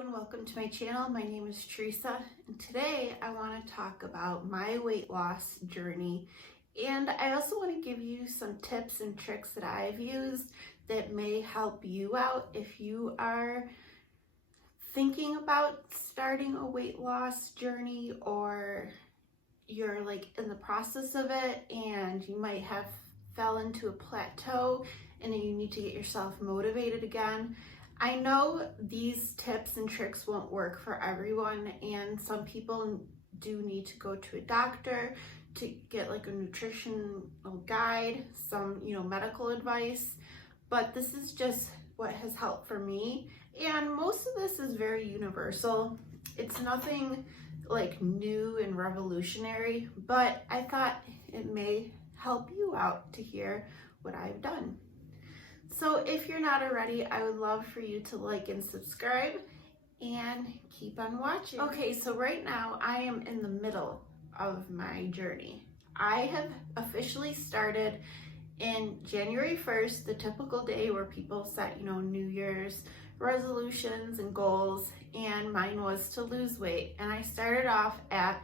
everyone, welcome to my channel. My name is Teresa and today I want to talk about my weight loss journey, and I also want to give you some tips and tricks that I've used that may help you out if you are thinking about starting a weight loss journey, or you're like in the process of it and you might have fell into a plateau and you need to get yourself motivated again. I know these tips and tricks won't work for everyone, and some people do need to go to a doctor to get like a nutritional guide, some medical advice, but this is just what has helped for me, and most of this is very universal. It's nothing like new and revolutionary, but I thought it may help you out to hear what I've done. So if you're not already, I would love for you to like and subscribe and keep on watching. Okay, so right now I am in the middle of my journey. I have officially started in January 1st, the typical day where people set, New Year's resolutions and goals, and mine was to lose weight. And I started off at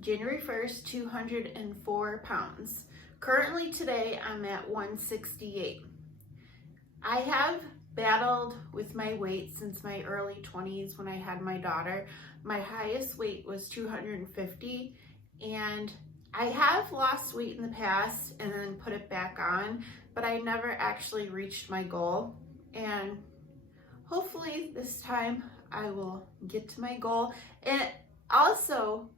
January 1st, 204 pounds. Currently today, I'm at 168. I have battled with my weight since my early 20s when I had my daughter. My highest weight was 250, and I have lost weight in the past and then put it back on, but I never actually reached my goal. And hopefully this time I will get to my goal. And also,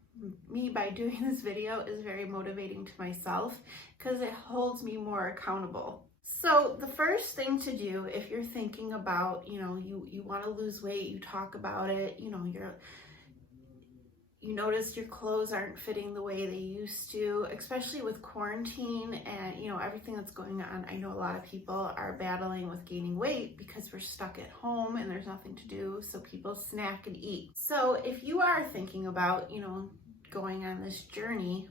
me by doing this video is very motivating to myself because it holds me more accountable. So the first thing to do if you're thinking about, you want to lose weight, you talk about it, you notice your clothes aren't fitting the way they used to, especially with quarantine and, everything that's going on. I know a lot of people are battling with gaining weight because we're stuck at home and there's nothing to do, so people snack and eat. So if you are thinking about, going on this journey,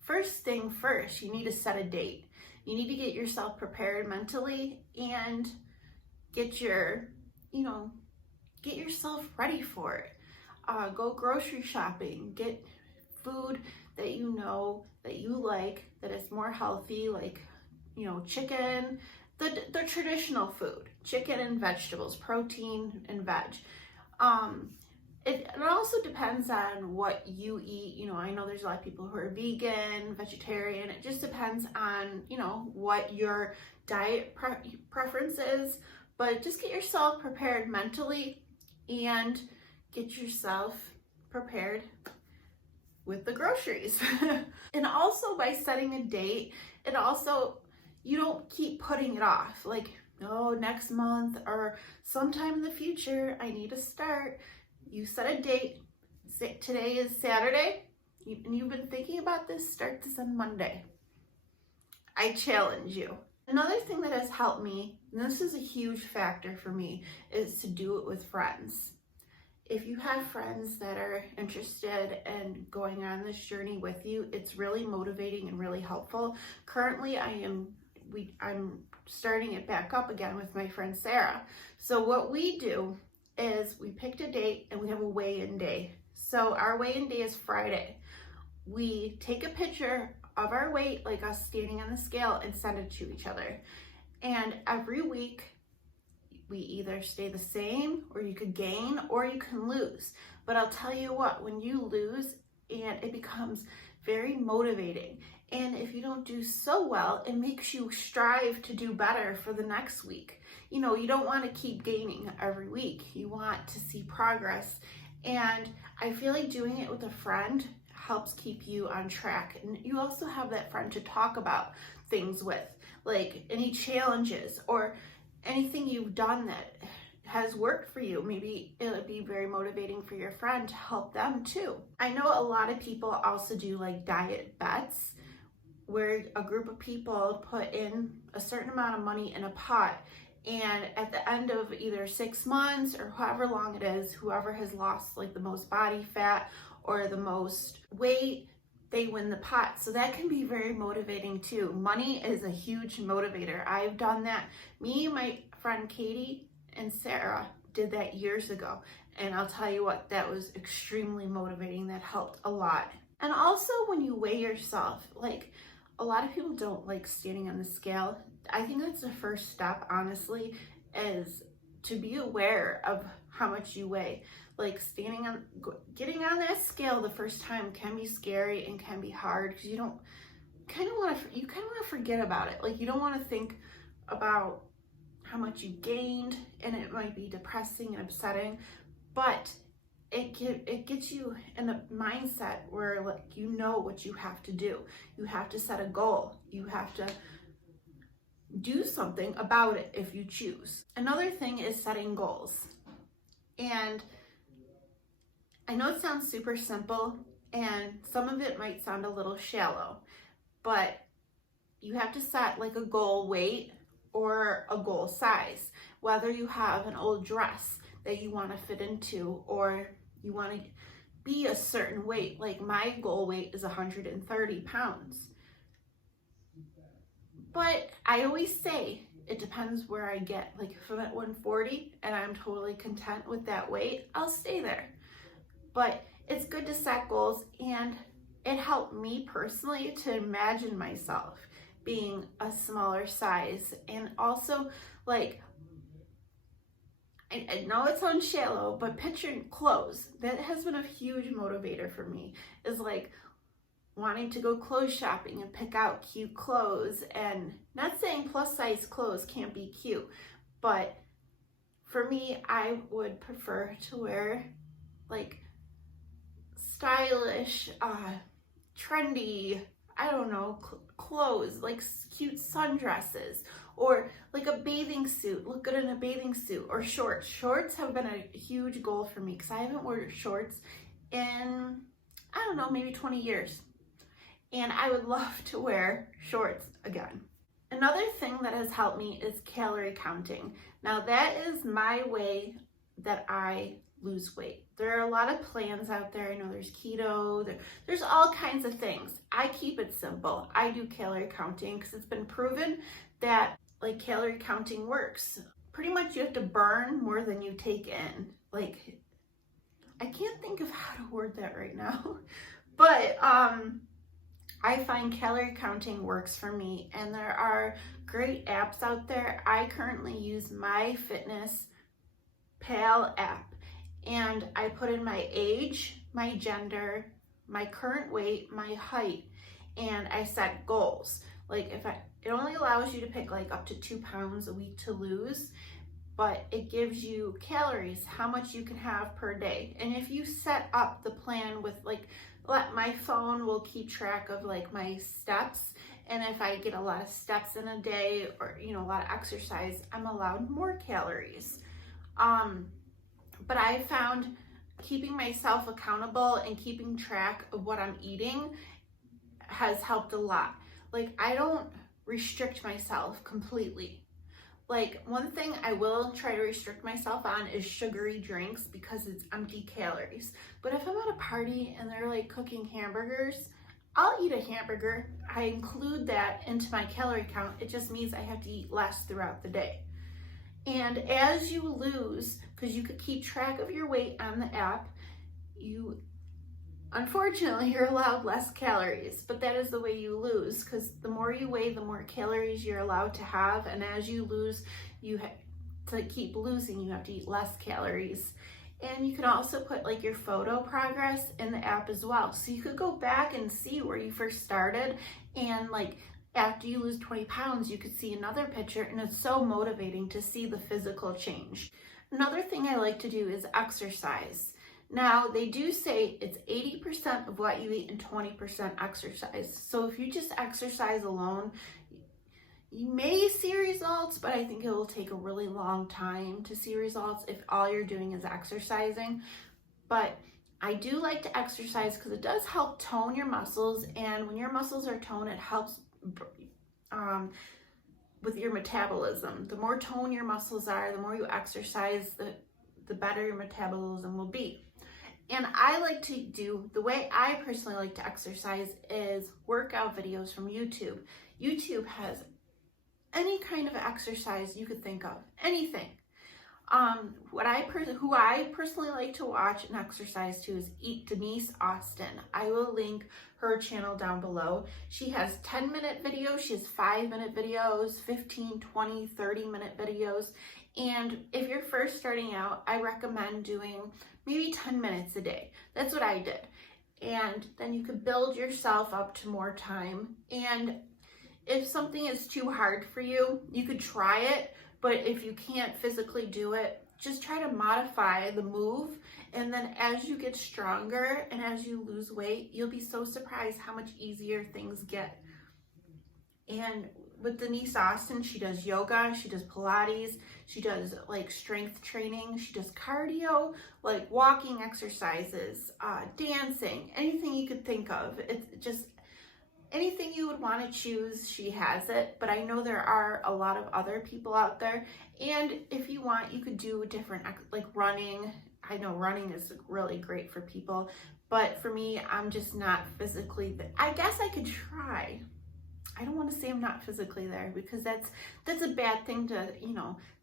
first thing first, you need to set a date. You need to get yourself prepared mentally and get yourself ready for it. Go grocery shopping, get food that that you like, that is more healthy, like, chicken, the traditional food, chicken and vegetables, protein and veg. It also depends on what you eat. I know there's a lot of people who are vegan, vegetarian. It just depends on, what your diet preference is. But just get yourself prepared mentally and get yourself prepared with the groceries. And also by setting a date, you don't keep putting it off. Like, next month or sometime in the future, I need to start. You set a date. Today is Saturday, and you've been thinking about this, start this on Monday. I challenge you. Another thing that has helped me, and this is a huge factor for me, is to do it with friends. If you have friends that are interested in going on this journey with you, it's really motivating and really helpful. Currently, I'm starting it back up again with my friend Sarah. So what we do is we picked a date and we have a weigh-in day. So our weigh-in day is Friday. We take a picture of our weight, like us standing on the scale, and send it to each other. And every week we either stay the same, or you could gain, or you can lose. But I'll tell you what, when you lose, and it becomes very motivating. And if you don't do so well, it makes you strive to do better for the next week. You don't want to keep gaining every week. You want to see progress. And I feel like doing it with a friend helps keep you on track. And you also have that friend to talk about things with, like any challenges or anything you've done that has worked for you. Maybe it'll be very motivating for your friend to help them too. I know a lot of people also do like diet bets, where a group of people put in a certain amount of money in a pot, and at the end of either 6 months or however long it is, whoever has lost like the most body fat or the most weight, they win the pot. So that can be very motivating too. Money is a huge motivator. I've done that. Me, my friend Katie, and Sarah did that years ago, And I'll tell you what, that was extremely motivating. That helped a lot. And also when you weigh yourself, like a lot of people don't like standing on the scale. I think that's the first step, honestly, is to be aware of how much you weigh. Like getting on that scale the first time can be scary and can be hard because you kind of want to forget about it. Like you don't want to think about how much you gained, and it might be depressing and upsetting, but it gets you in the mindset where like you know what you have to do. You have to set a goal. You have to do something about it if you choose. Another thing is setting goals. And I know it sounds super simple and some of it might sound a little shallow, but you have to set like a goal weight or a goal size. Whether you have an old dress that you want to fit into or you want to be a certain weight. Like my goal weight is 130 pounds. But I always say it depends where I get. Like if I'm at 140 and I'm totally content with that weight, I'll stay there. But it's good to set goals, and it helped me personally to imagine myself being a smaller size. And also, like, I know it sounds shallow, but picturing clothes, that has been a huge motivator for me, is like wanting to go clothes shopping and pick out cute clothes. And not saying plus size clothes can't be cute, but for me, I would prefer to wear like stylish, trendy, I don't know, clothes, like cute sundresses, or like a bathing suit, look good in a bathing suit, or shorts. Shorts have been a huge goal for me because I haven't worn shorts in, I don't know, maybe 20 years. And I would love to wear shorts again. Another thing that has helped me is calorie counting. Now that is my way that I lose weight. There are a lot of plans out there. I know there's keto, there's all kinds of things. I keep it simple. I do calorie counting because it's been proven that like calorie counting works. Pretty much you have to burn more than you take in. Like, I can't think of how to word that right now, but I find calorie counting works for me, and there are great apps out there. I currently use MyFitnessPal app, and I put in my age, my gender, my current weight, my height, and I set goals. Like it only allows you to pick like up to 2 pounds a week to lose, but it gives you calories, how much you can have per day. And if you set up the plan with like, my phone will keep track of like my steps, and if I get a lot of steps in a day, or a lot of exercise, I'm allowed more calories. But I found keeping myself accountable and keeping track of what I'm eating has helped a lot. Like I don't restrict myself completely. Like one thing I will try to restrict myself on is sugary drinks because it's empty calories. But if I'm at a party and they're like cooking hamburgers, I'll eat a hamburger. I include that into my calorie count. It just means I have to eat less throughout the day. And as you lose, because you could keep track of your weight on the app, unfortunately, you're allowed less calories, but that is the way you lose, because the more you weigh, the more calories you're allowed to have. And as you lose, to keep losing, you have to eat less calories. And you can also put like your photo progress in the app as well. So you could go back and see where you first started, and like after you lose 20 pounds, you could see another picture, and it's so motivating to see the physical change. Another thing I like to do is exercise. Now, they do say it's 80% of what you eat and 20% exercise. So if you just exercise alone, you may see results, but I think it will take a really long time to see results if all you're doing is exercising. But I do like to exercise because it does help tone your muscles, and when your muscles are toned, it helps with your metabolism. The more toned your muscles are, the more you exercise, the better your metabolism will be. And I like to do, the way I personally like to exercise is workout videos from YouTube. YouTube has any kind of exercise you could think of, anything. Who I personally like to watch and exercise to is Denise Austin. I will link her channel down below. She has 10-minute videos, she has 5-minute videos, 15, 20, 30-minute videos. And if you're first starting out, I recommend doing maybe 10 minutes a day. That's what I did. And then you could build yourself up to more time. And if something is too hard for you, you could try it. But if you can't physically do it, just try to modify the move. And then as you get stronger and as you lose weight, you'll be so surprised how much easier things get. And with Denise Austin, she does yoga, she does Pilates, she does like strength training, she does cardio, like walking exercises, dancing, anything you could think of. It's just anything you would want to choose, she has it. But I know there are a lot of other people out there. And if you want, you could do different, like running. I know running is really great for people. But for me, I'm just not physically, I guess I could try. I don't want to say I'm not physically there because that's a bad thing to,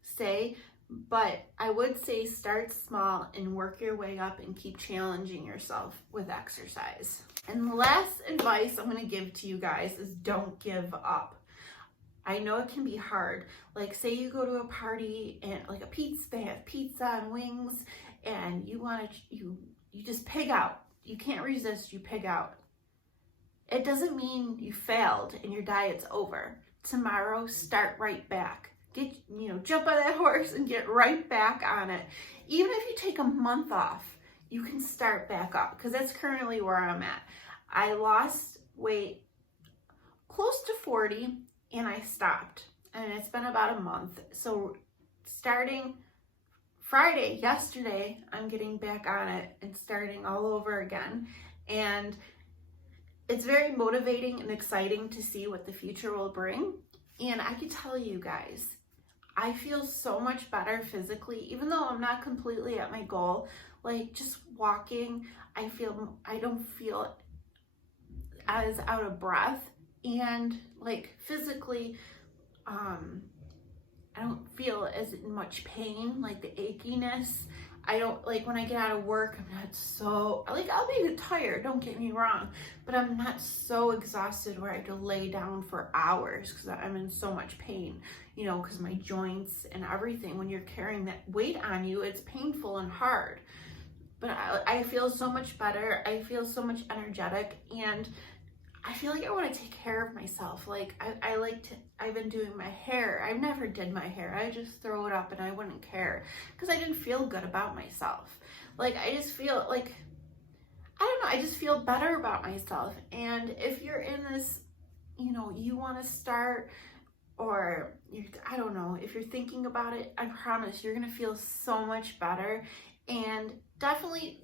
say. But I would say start small and work your way up and keep challenging yourself with exercise. And the last advice I'm going to give to you guys is don't give up. I know it can be hard. Like say you go to a party and like a pizza, they have pizza and wings and you just pig out. You can't resist, you pig out. It doesn't mean you failed and your diet's over. Tomorrow, start right back. Jump on that horse and get right back on it. Even if you take a month off, you can start back up because that's currently where I'm at. I lost weight close to 40 and I stopped, and it's been about a month. So starting Friday, yesterday, I'm getting back on it and starting all over again. And it's very motivating and exciting to see what the future will bring. And I can tell you guys, I feel so much better physically, even though I'm not completely at my goal. Like just walking, I don't feel as out of breath, and like physically, I don't feel as much pain, like the achiness. I don't, like when I get out of work, I'm not so, like I'll be tired, don't get me wrong, but I'm not so exhausted where I have to lay down for hours because I'm in so much pain, because my joints and everything, when you're carrying that weight on you, it's painful and hard. But I feel so much better. I feel so much energetic, and I feel like I want to take care of myself. Like I've been doing my hair. I never did my hair. I just throw it up and I wouldn't care because I didn't feel good about myself. Like I just feel like, I don't know, I just feel better about myself. And if you're in this, you want to start, or I don't know, if you're thinking about it, I promise you're going to feel so much better. And definitely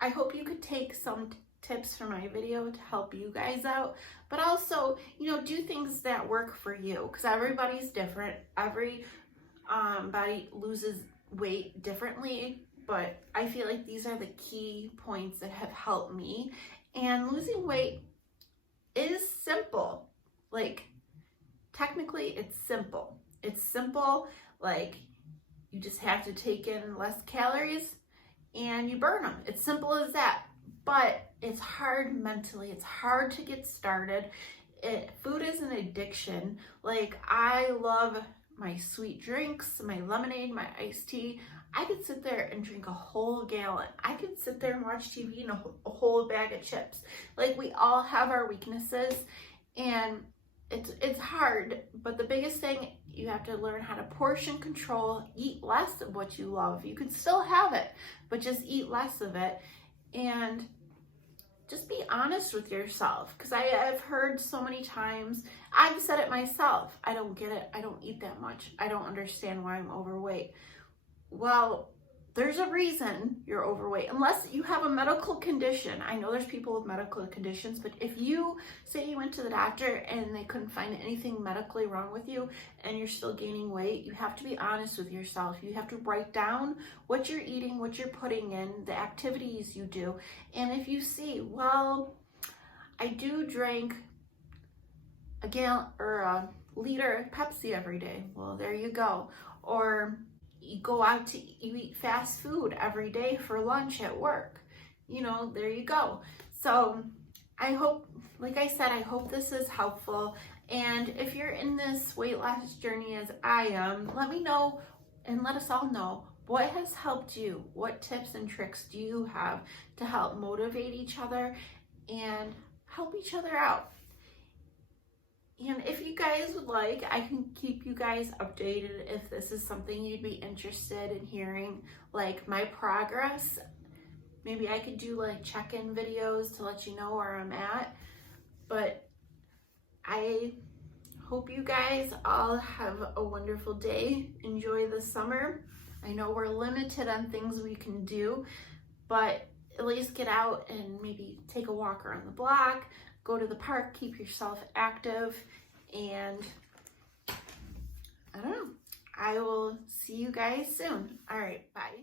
I hope you could take some tips from my video to help you guys out, but also, do things that work for you, because everybody's different. Every body loses weight differently, but I feel like these are the key points that have helped me. And losing weight is simple. Like technically it's simple. Like you just have to take in less calories and you burn them. It's simple as that. But it's hard mentally. It's hard to get started. Food is an addiction. Like I love my sweet drinks, my lemonade, my iced tea. I could sit there and drink a whole gallon. I could sit there and watch TV and a whole bag of chips. Like we all have our weaknesses, and it's hard. But the biggest thing, you have to learn how to portion control, eat less of what you love. You could still have it, but just eat less of it. And just be honest with yourself, because I've heard so many times, I've said it myself, I don't get it, I don't eat that much, I don't understand why I'm overweight. Well, there's a reason you're overweight, unless you have a medical condition. I know there's people with medical conditions, but if you say you went to the doctor and they couldn't find anything medically wrong with you and you're still gaining weight, you have to be honest with yourself. You have to write down what you're eating, what you're putting in, the activities you do. And if you see, well, I do drink a gallon or a liter of Pepsi every day, well, there you go. Or you go out to you eat fast food every day for lunch at work. You know, there you go. So I hope, like I said, I hope this is helpful. And if you're in this weight loss journey as I am, let me know and let us all know what has helped you. What tips and tricks do you have to help motivate each other and help each other out? And if you guys would like, I can keep you guys updated if this is something you'd be interested in hearing, like my progress. Maybe I could do like check-in videos to let you know where I'm at. But I hope you guys all have a wonderful day. Enjoy the summer. I know we're limited on things we can do, but at least get out and maybe take a walk around the block, go to the park, keep yourself active, and I don't know. I will see you guys soon. All right, bye.